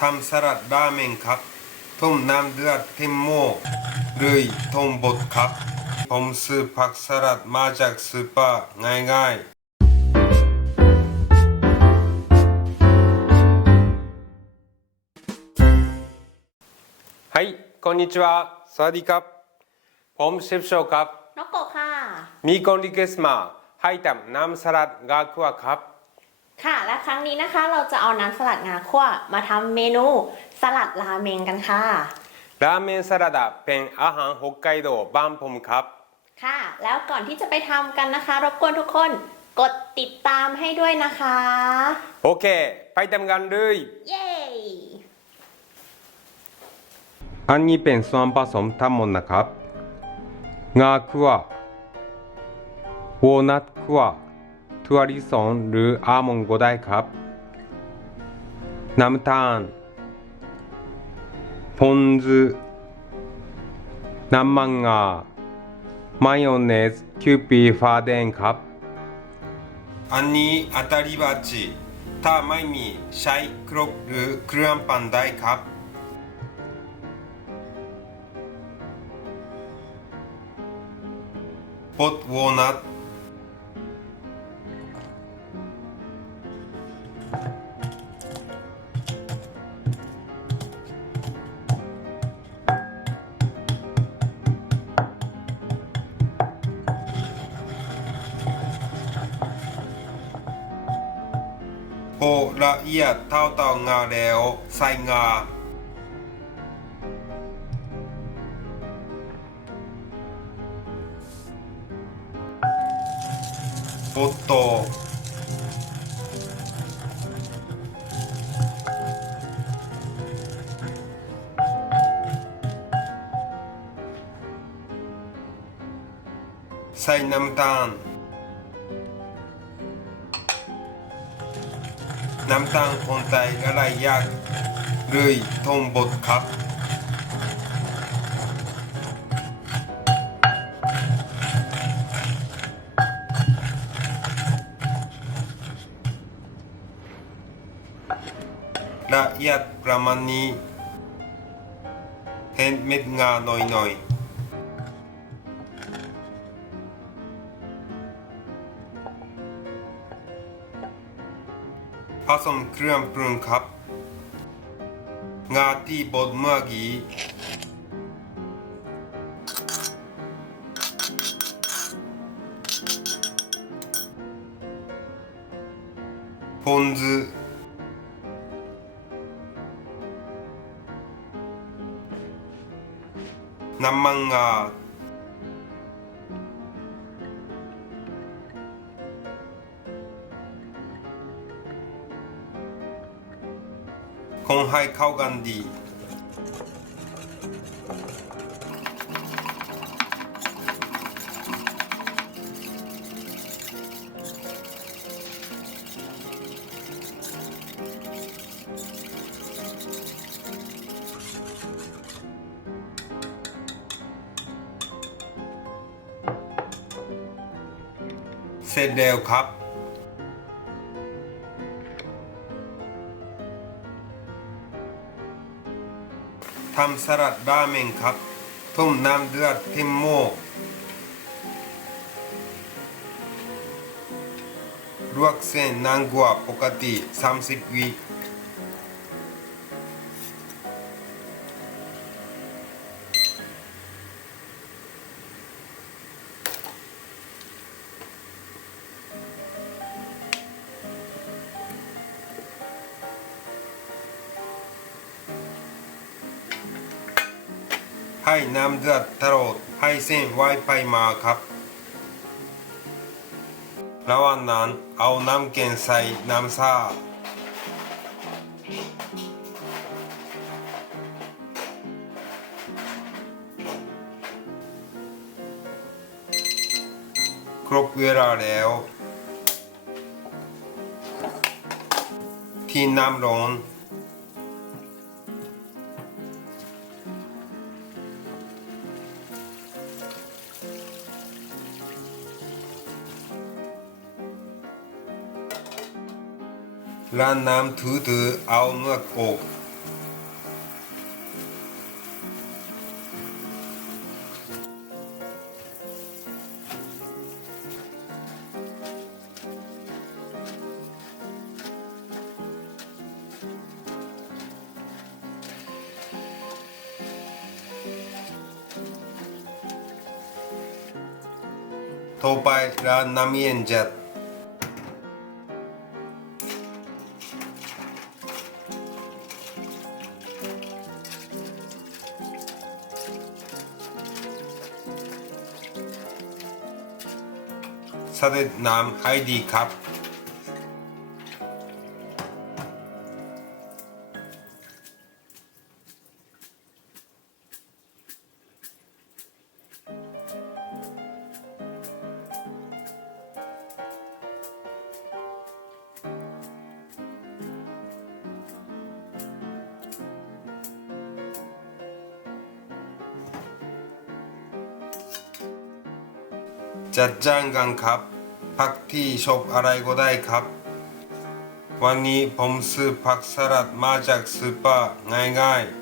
ทำสลัดราเมงครับต้มน้ำเดือดเต็มหม้อเลยต้มบดครับ ผมซื้อผักสลัดมาจากซูเปอร์ง่ายๆ はい、こんにちは。สวัสดีครับ ผมเชฟโชครับ นกโกะค่ะ มีคนรีเควสต์มาให้ทำน้ำสลัดงาคั่วครับ ค่ะ และครั้งนี้นะคะเราจะเอาน้ำสลัดงาคั่วมาทำเมนูสลัดราเมงกันค่ะ ราเมนสลัดเป็นอาหารฮอกไกโดบ้านผมครับ ค่ะ แล้วก่อนที่จะไปทำกันนะคะ รบกวนทุกคนกดติดตามให้ด้วยนะคะ โอเค ไปทำกันเลย เย้ อันนี้เป็นส่วนผสมทั้งหมดนะครับ งาคั่ววอลนัทคั่ว ถั่วลิสงหรืออาร์มอนด์ก็ได้ครับ น้ำตาลポン酢น้ำมันงามายองเนสคิวปีฟาเดนครับ อันนี้อัตาลีบัจิถ้าไม่มีใช้ครกหรือเครื่องปั่นได้ครับ บดวอลนัทโอ ละเอียดเท่าต่อง น้ำตาลน้ำตาลคนไทยละลายยากเลยต้มบดครับละเอียดประมาณนี้เห็นเม็ดงาหน่อยๆ สมเครื่องปรุงครับ งาที่บดเมื่อกี้ポン酢น้ำมันงา คงให้เข้ากันดี เสร็จแล้วครับ ทำสลัดราเมงครับ ต้มน้ำเดือดเทมโม้อลวกเส้นนางกว่าปกติ 30วิ ให้น้ำเดือดตลอดให้เส้นไวไปมาครับ ระหว่างนั้นเอาน้ำเกงใส่น้ำซาครบเวลาแล้วที่น้ำร้อน ร้านน้ำถือถือเอาเมื่อกกโทรไปร้านน้ำเย็นจัด เสด็จ จัดจ้างกันครับ ผักที่ชอบอะไรก็ได้ครับ วันนี้ผมซื้อผักสลัดมาจากซูเปอร์ง่ายๆ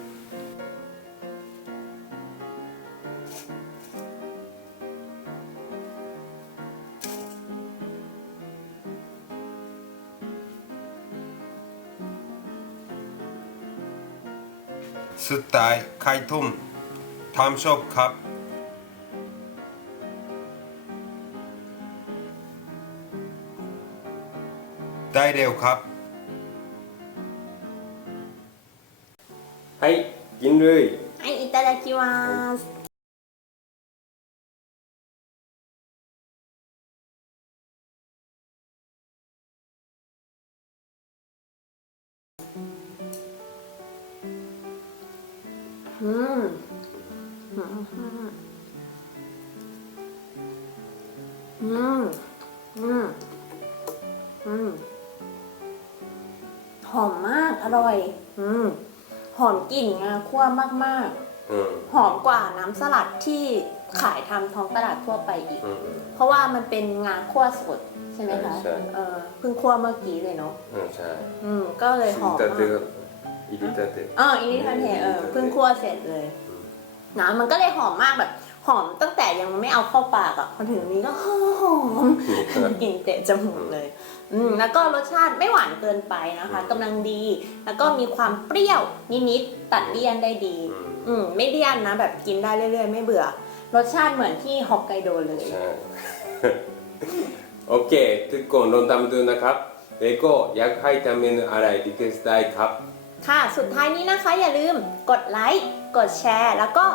สุดท้ายไข่ทุ่มทำชอบครับ ได้เร็วครับให้กินเลยไออิตาดาคิมัสอื หอมมากอร่อย อืมหอมกลิ่นงาคั่วมากอืมหอมกว่าน้ำสลัดที่ขายทำท้องตลาดทั่วไปอีกอเพราะว่ามันเป็นงาคั่วสดใช่ไหมคะใช่ เออเพิ่งคั่วเมื่อกี้เลยเนาะอืมใช่อืมก็เลยหอมมาก เตะอิริตาเตะ เอออีนี่ทนเตเออเพิ่งคั่วเสร็จเลยอืม นะมันก็เลยหอมมากแบบ หอมตั้งแต่ยังไม่เอาเข้าปากอะพอถึงนี้ก็หอมกลิ่นเตะจมูกเลย อืมแล้วก็รสชาติไม่หวานเกินไปนะคะกำลังดี แล้วก็มีความเปรี้ยวนิดๆตัดเลี่ยนได้ดีอืมอืมไม่เลี่ยนนะ แบบกินได้เรื่อยๆ ไม่เบื่อ รสชาติเหมือนที่ฮอกไกโดเลยใช่โอเค ทุกคนลองทำดูนะครับแล้วก็อยากให้ทำเมนูอะไรรีเควสได้ครับ ค่ะสุดท้ายนี้นะคะอย่าลืมกดไลค์กดแชร์ แล้วก็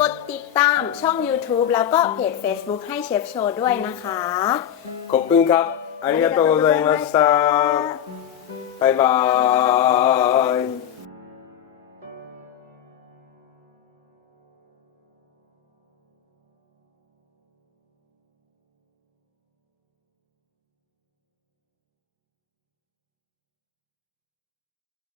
กดติดตามช่อง YouTube แล้วก็เพจ Facebook ให้เชฟโชว์ด้วยนะคะ ขอบคุณครับ ありがとうございました。バイバーイ。